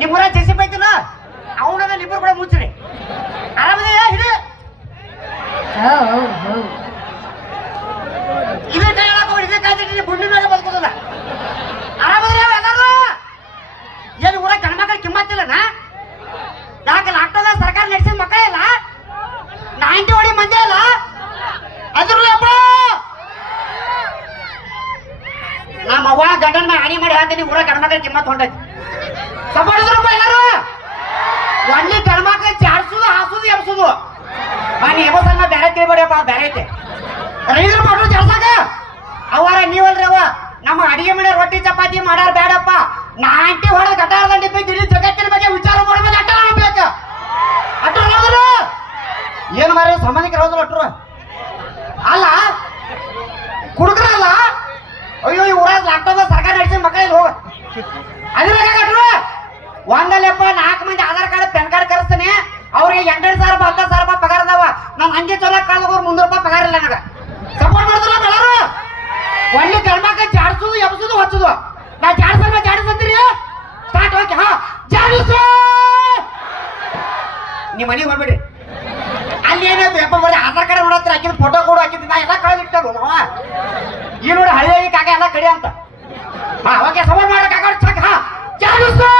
ನಿಮ್ಮೂರ ಜೆಸಿ ಬೈತಿಲ್ಲ ಅವನದ ಇಬ್ಬರು ಕೂಡ ಮುಚ್ಚ್ರಿ ಆರಾಮದೆಯಾ ಹಿಡಿ ಇದೇ ಕೈ ಹೇಳಕ್ಕೆ ಇದೇ ಕಾಯ್ತಿದ್ದೀನಿ ಬುಂಡಿ ಮೇಲೆ ಬದುಕೋದಿಲ್ಲ ಆರಾಮದ್ರಿ ಎಲ್ಲರೂ ಏನು ಊರಾಗ ಗಂಡ್ಮಕ್ಳು ಕಿಮ್ಮತ್ತಿಲ್ಲನಾ ಯಾಕೆ ಲಾಕ್ಡೌನ್ ಸರ್ಕಾರ ನಡೆಸಿದ ಮಕ್ಕಳೇ ಇಲ್ಲ 90 ಹೊಡಿ ಮಂದಿ ಇಲ್ಲ ಅದ್ರಲ್ಲೇ ಅಪ್ಪ ನಮ್ಮ ಅವ್ವ ಗಂಡನ ಮೇಲೆ ಹಾನಿ ಮಾಡಿ ಹೇಳ್ತೀನಿ ಊರಾಗ ಗಂಡ್ಮಕ್ಳು ಕಿಮ್ಮತ್ ಹೊಂಟೈತಿ ಸಪೋರ್ಟ್ರಪ್ಪ ಎಲ್ಲರೂ ಒಳ್ಳೆ ಗಂಡ್ಮಕ್ಳು ಜಾಡ್ಸುದು ಹಾಸುದು ಎಬ್ಸುದು ನಾನು ಎಬಸನ್ನ ಬೇರೆ ತಿಳ್ಬೇಡಿಯಪ್ಪ ಬೇರೆ ಐತೆ ರೈತರು ಮಾಡ್ರು ಜಾಡ್ಸಾಕ ಅವರ ನೀವಲ್ರಿ ಅವ ನಮ್ಮ ಅಡಿಗೆ ಮನೆ ರೊಟ್ಟಿ ಚಪಾತಿ ಮಾಡಾರ ಬೇಡಪ್ಪ 90 ಹೊಡೆದ ಗಟಾರದಂಡಿ ಬೈದು ಇಡೀ ಜಗತ್ತಿನ ಬಗ್ಗೆ ವಿಚಾರ ಮಾಡ್ಬೇಕು ಅಟ್ಟ ಬೇಕು ಅಟ್ಟ ಏನು ಮಾರ ಸಾಮಾನ್ಯಕ್ಕೆ ಹೋದ್ರು ಅಟ್ರು ಅಲ್ಲ ಕುಡುಕ್ರಲ್ಲ ಅಯ್ಯೋ ಈ ಊರಾಗ ಲಾಕ್ಡೌನ್ ಸರ್ಕಾರ ನಡೆಸಿ ಮಕ್ಕಳಿಗೆ ಹೋಗ ಅದ್ರ ಬೇಕಾಗಟ್ರು ಒಂದಲ್ಲಪ್ಪ 4 ಮಂದಿ ಆಧಾರ್ ಕಾರ್ಡ್ ಪ್ಯಾನ್ ಕಾರ್ಡ್ ಕರೆಸ್ತಾನೆ ಅವ್ರಿಗೆ 8,000 ರೂಪಾಯಿ 10,000 ರೂಪಾಯಿ ಪಗಾರ ಅದಾವ ನಾನು ಹಂಗೆ ಚಲೋ ಕಾಲದವ್ರು 300 ರೂಪಾಯಿ ಪಗಾರ ಇಲ್ಲ ನನಗೆ ಸಪೋರ್ಟ್ ಮಾಡ್ತಿಲ್ಲ ಬೆಳರು ಒಳ್ಳೆ ಗಂಡ್ಮಕ್ಳು ಜಾಡ್ಸುದು ಎಬ್ಸುದು ಹೊಚ್ಚುದು ನಾ ಜಾಡಿಸಂತೀರಿ ಸ್ಟಾರ್ಟ್ ಓಕೆ ಹಾ ಜಾಡಿಸು ನಿಮ್ಮ ಮನೆಗೆ ಹೋಗ್ಬಿಡ್ರಿ ಅಲ್ಲಿ ಏನಾಯ್ತು ಯಪ್ಪ ಬರೀ ಆಧಾರ್ ಕಾರ್ಡ್ ನೋಡತ್ರ ಹಾಕಿದ ಫೋಟೋ ಕೂಡ ಹಾಕಿದ್ದು ನಾ ಎಲ್ಲ ಕಳೆದಿಟ್ಟದು ಮಾವ ಈ ನೋಡಿ ಹಳ್ಳಿ ಕಾಕ ಎಲ್ಲ ಕಡಿ ಅಂತ ಹಾ ಓಕೆ ಸಪೋರ್ಟ್ ಮಾಡೋ ಕಾಕ ಚಕ್ ಹಾ ಜಾಡಿಸು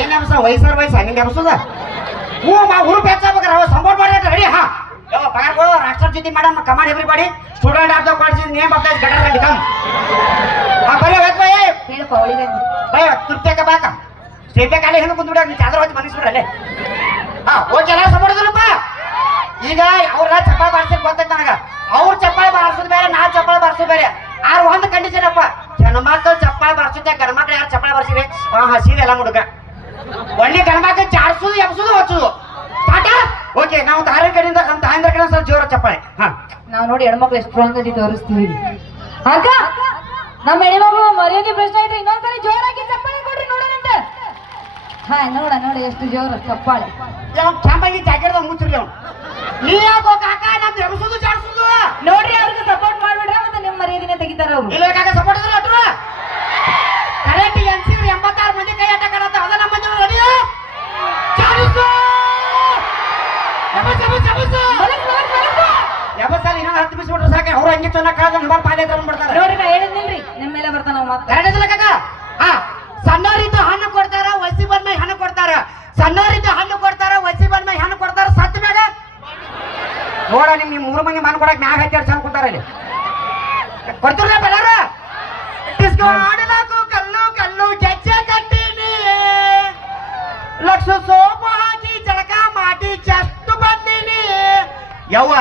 ಏನ್ ಎಬ್ಸ ವಯಸ್ಸಾರ ನಿಂಗೆ ಎಬ್ಸುದ ಹ್ಞೂ ಹುರುಪ್ ಹೆಚ್ಚಾಗ್ಬೇಕ್ರ ಅವ ಸಪೋರ್ಟ್ ಮಾಡಿ ರೆಡಿ ಹಾ ಪಗಾರ ರಾಷ್ಟ್ರ ಜೊತೆ ಮಾಡಮ್ಮ command everybody student of the college name of the gutter come ಬರೀ ಭಯ ತೃಪ್ತಿಯಾಗ ಬಾಕ ಸ್ಟೇಪೆ ಕಾಲಿ ಹೆಣ್ಣು ಕುಂದ್ಬಿಡ ನೀ ಚಾದ್ರ ಹೋಗಿ ಮನಸ್ಬಿಡ್ರಲ್ಲೇ ಹಾ ಓಕೆ ಎಲ್ಲ ಸಪೋರ್ಟ್ರಪ್ಪ ಈಗ ಅವ್ರ ಚಪ್ಪಾಳೆ ಬಾರಿಸೋದು ಗೊತ್ತೈತೆ ನನಗ ಅವ್ರು ಚಪ್ಪಾಳೆ ಬಾರಿಸೋದು ಬೇರೆ ನಾ ಚಪ್ಪಾಳೆ ಬಾರಿಸೋದು ಬೇರೆ ಆರು ಒಂದು ಕಂಡೀಷನ್ ಅಪ್ಪ ಗಣಮಕ್ಳು ಚಪ್ಪಾಳೆ ಬಾರಿಸುತ್ತೆ ಗಣಮಕ್ಳು ಯಾರು ಚಪ್ಪಾಳೆ ಬಾರಿಸಿರಿ ಹಸಿದೆ ಎಲ್ಲ ಹುಡುಗ ಒಳ್ಳೆ ಗಣಮಕ್ಳು ಜಾಡ್ಸುದು ಎಬ್ಸುದು ಹೊಚ್ಚುದು ಸ್ಟಾರ್ಟ ಓಕೆ ನಾವು ತಾರ ಕಡೆಯಿಂದ ನಮ್ಮ ತಾಯಂದ್ರ ಕಡೆ ಸ್ವಲ್ಪ ಜೋರ ಚಪ್ಪಾಳೆ ಹಾ ನಾವು ನೋಡಿ ಹೆಣ್ಮಕ್ಳು ಎಷ್ಟು ಸ್ಟ್ರಾಂಗ್ ಆಗಿ ತೋರಿಸ್ತೀವಿ ಅಕ್ಕ ನಮ್ಮ ಹೆಣ್ಮಕ್ಳು ಮರ್ಯಾದೆ ಪ್ರಶ್ನೆ ಐತೆ ಇನ್ನೊಂದ್ಸರಿ ಜೋರಾಗಿ ಚಪ್ಪಾಳೆ ಕೊಡ್ರಿ ನೋಡೋಣಂತ ಹಾ ನೋಡ ಎಷ್ಟು ಜೋರ ಚಪ್ಪಾಳೆ ಕ್ಯಾಂಪಾಗಿ ಜಾಕೆಟ್ ಮುಚ್ಚಿರ್ಲಿ ಅವ್ನು ನೀ ಯಾಕೋ ಕಾಕ ನಮ್ದು ಎಬ್ಸುದು ಜಾಡ್ಸುದು ನೋಡ್ರಿ ಅವ್ರಿಗೆ ಸಪೋರ್ಟ್ ಮಾಡ್ಬಿಡ್ರೆ ಮತ್ತೆ ನಿಮ್ಮ ಮರ್ಯಾದಿನ ತೆಗಿತಾರ ಅವ್ರು ಇಲ್ಲ ಕಾಕ ಸಪೋರ್ಟ್ ಇದ್ರೆ ಅಟ್ರು ಕರೆಕ್ಟ್ ಎನ್ಸಿದ್ರು 86 ಮಂದಿ ಕೈ ಆಟ ಕರತ್ತ ಅದ ನಮ್ಮ ಮಂದಿ ರೆಡಿ ಜಾಡಿಸು ಎಬಸಲ್ಲಿ ಇನ್ನೊಂದು 10 ನಿಮಿಷ ಬಿಟ್ರೆ ಸಾಕೆ ಅವ್ರು ಹಂಗೆ ಚೆನ್ನಾಗಿ ಕಳೆದ ನಮ್ಮ ಪಾಲೆ ಬಂದ್ಬಿಡ್ತಾರೆ ನೋಡ್ರಿ ನಾ ಹೇಳಿದ್ನಿಲ್ರಿ ನಿಮ್ಮ ಮೇಲೆ ಬರ್ತಾನ ನಾವು ಮಾತು ಎರಡಿಲ್ಲ ಕಾಕ ಹಾ ಸಣ್ಣವರಿದ್ದು ಹಣ್ಣು ಕೊಡ್ತಾರ ವಸಿ ಬಂದ್ಮೇಲೆ ಹಣ್ಣು ಕೊಡ್ತಾರ ಸಣ್ಣವರಿದ್ದು ಹಣ್ಣು ಕೊಡ್ತಾರ ವಸಿ ಬಂದ್ಮೇಲೆ ಹಣ್ಣು ಕೊಡ್ತಾರ ಸತ್ತ ಮ್ಯಾಗ ನೋಡ ನಿಮ್ಮ 3 ಮಂದಿ ಮಣ್ಣು ಕೊಡಕ್ ಮ್ಯಾಗ ಹಚ್ಚಿ ಚಂದ ಕೊಡ್ತಾರ ಇಲ್ಲಿ ಕೊಡ್ತಿರ್ಲ ಎಲ್ಲಾರು ಆಡಲಾಕು ಕಲ್ಲು ಕಲ್ಲು ಗೆಜ್ಜೆ ಕಟ್ಟಿನಿ ಲಕ್ಷ ಸೋಪು ಹಾಕಿ ಜಳಕ ಮಾಡಿ ಚೆಸ್ಟ್ ಬಂದಿನಿ ಯವ್ವ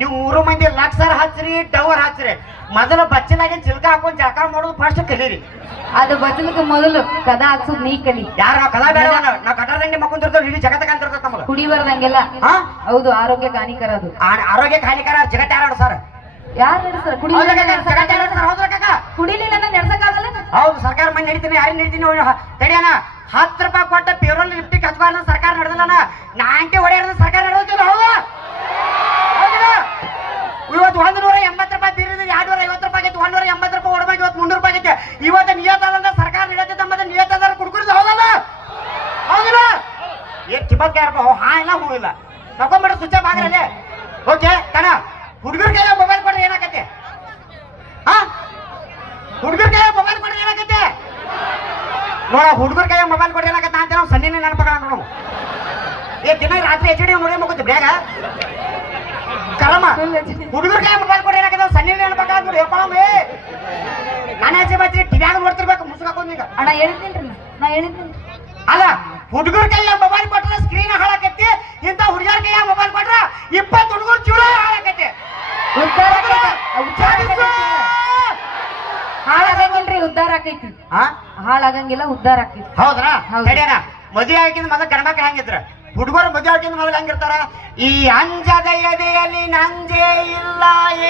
ನೀವು 3 ಮಂದಿ ಲಕ್ಷರ ಹಚ್ಚ್ರಿ ಡವರ್ ಹಚ್ಚ್ರಿ ಮೊದಲು ಬಚ್ಚಲಾಗಿ ಚಿಲ್ಕ ಹಾಕೊಂಡು ಜಳಕ ಮಾಡೋದು ಫಸ್ಟ್ ಕಲೀರಿ ಅದು ಬಚ್ಚಲಕ್ಕೆ ಮೊದಲು ಕದ ಹಾಕ್ಸೋದು ನೀ ಕಲಿ ಯಾರು ನಾವು ಕದಾ ಬೇಡ ನಾವು ಕಟ್ಟದಂಗೆ ಮಕ್ಕೊಂತಿರ್ತೇವೆ ಇಡೀ ಜಗತ್ತ ಕಾಣ್ತಿರ್ತೇವೆ ನಮಗೆ ಕುಡಿಬಾರ್ದಂಗೆಲ್ಲ ಹೌದು ಆರೋಗ್ಯಕ್ಕೆ ಹಾನಿಕರ ಅದು ಆರೋಗ್ಯಕ್ಕೆ ಹಾನಿಕರ ಜಗತ್ತ ಯಾರು ಸರ್ ಯಾರು ನಡೆಸ್ತಾರ ಕುಡಿಲಿಲ್ಲ ನಡ್ಸಕ್ಕಾಗಲ್ಲ ಹೌದು ಸರ್ಕಾರ ಮನೆ ನಡೀತೀನಿ ಯಾರು ನಡೀತೀನಿ ತಡಿಯೋಣ 10 ರೂಪಾಯಿ ಕೊಟ್ಟ ಪೇರೋಲ್ ಲಿಫ್ಟಿಗೆ ಹಚ್ಬಾರ್ದು ಸರ್ಕಾರ ನಡೆದಿಲ್ಲ 90 ಹೊಡೆಯೋದು ಸರ್ಕಾರ ನಡೆದಿಲ್ಲ ಹೌದು ಇವತ್ತು 180 ರೂಪಾಯಿ ಬೀರಿದ್ರೆ 250 ರೂಪಾಯಿ ಆಗೈತೆ 180 ರೂಪಾಯಿ ಹೊಡಬೇಕು ಇವತ್ತು 300 ರೂಪಾಯಿ ಆಗೈತೆ ಇವತ್ತು ನಿಯತದ ಸರ್ಕಾರ ನಡೆದಿದ್ದ ಮತ್ತೆ ನಿಯತದಾರ ಕುಡ್ಕುಡಿದ ಹೌದಲ್ಲ ಹೌದಿಲ್ಲ ಏನ್ ಕಿಮ್ಮತ್ ಯಾರಪ್ಪ ಹಾ ಇಲ್ಲ ಹೂ ಇಲ್ಲ ತಗೊಂಡ್ಬಿಡ ಸ್ವಿಚ್ ಆಫ್ ಆಗ್ರಲ್ಲೇ ಓಕೆ ಕಣ ಹುಡುಗರ ಕೈಯ ಮೊಬೈಲ್ ಕೊಡ್ರೆ ಏನಾಗತ್ತೆ ಹಾ ಹುಡುಗರ ಕೈಯ ಮೊಬೈಲ್ ಕೊಡ್ರೆ ಏನಾಗತ್ತೆ ನೋಡ ಹುಡುಗರ ಕೈಯ ಮೊಬೈಲ್ ಕೊಡ್ರೆ ಏನಾಗತ್ತೆ ಅಂತ ನಾವು ಸನ್ನಿನೇ ನೆನಪಗಳ ನೋಡು ದಿನ ರಾತ್ರಿ HD ನೋಡಿ ಮುಗುತ್ತೆ ಬೇಗ ಕರಮ ಹುಡುಗರ ಕೈಯ ಮೊಬೈಲ್ ಕೊಡ್ರೆ ಏನಾಗತ್ತೆ ಸನ್ನಿನೇ ನೆನಪಗಳ ನೋಡಿ ಹೇಳಪ್ಪೇ ನಾನು ಆಚೆ ಬಾಚಿ ಟಿವ್ಯಾಗ ನೋಡ್ತಿರ್ಬೇಕು ಮುಸುಕಾಕೊಂಡ್ ಈಗ ಅಣ್ಣ ಹೇಳಿದ್ದೀನಿ ಅಲ್ಲ ಹುಡುಗರ ಕೈಯ ಮೊಬೈಲ್ ಕೊಟ್ರೆ ಸ್ಕ್ರೀನ್ ಹಾಳಾಕೈತಿ ಇಂಥ ಹುಡುಗರ ಕೈಯ ಮೊಬೈಲ್ ಕೊಟ್ರೆ 20 ಹುಡುಗರು ಜೀವ ಹಾಳಾಕೈತಿ ಹಾಳಾಗಂಗಿಲ್ರಿ ಉದ್ದಾರ ಆಕೈತಿ ಹಾಳಾಗಂಗಿಲ್ಲ ಉದ್ದಾರ ಆಕೈತಿ ಹೌದ್ರಾ ಸರಿಯನ ಮದುವೆ ಆಗಿಂದ ಮೊದಲು ಗಣಮಕ್ಳು ಹೆಂಗಿದ್ರ ಹುಡುಗರು ಮದುವೆ ಆಗಿಂದ ಮೊದಲು ಹೆಂಗಿರ್ತಾರ ಈ ಅಂಜದ ಎದೆಯಲ್ಲಿ ನಂಜೆ ಇಲ್ಲ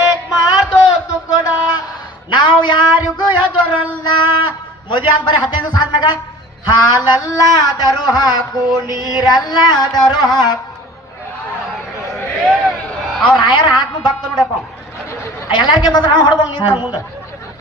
ಏಕ್ ಮಾತೋತು ಕೂಡ ನಾವು ಯಾರಿಗೂ ಎದುರಲ್ಲ ಮದುವೆ ಆದ ಬರೀ 15 ದಿವಸ ಆದ್ಮ್ಯಾಗ ಹಾಲಲ್ಲಾದರೂ ಹಾಕು ನೀರಲ್ಲಾದರೂ ಹಾಕು ಅವ್ರ ಆಯರ ಆತ್ಮ ಭಕ್ತ ನೋಡಪ್ಪ ಎಲ್ಲರಿಗೆ ಬಂದ್ರೆ ನಾವು ಹೊಡ್ಬೋದು ನಿಂತ ಮುಂದೆ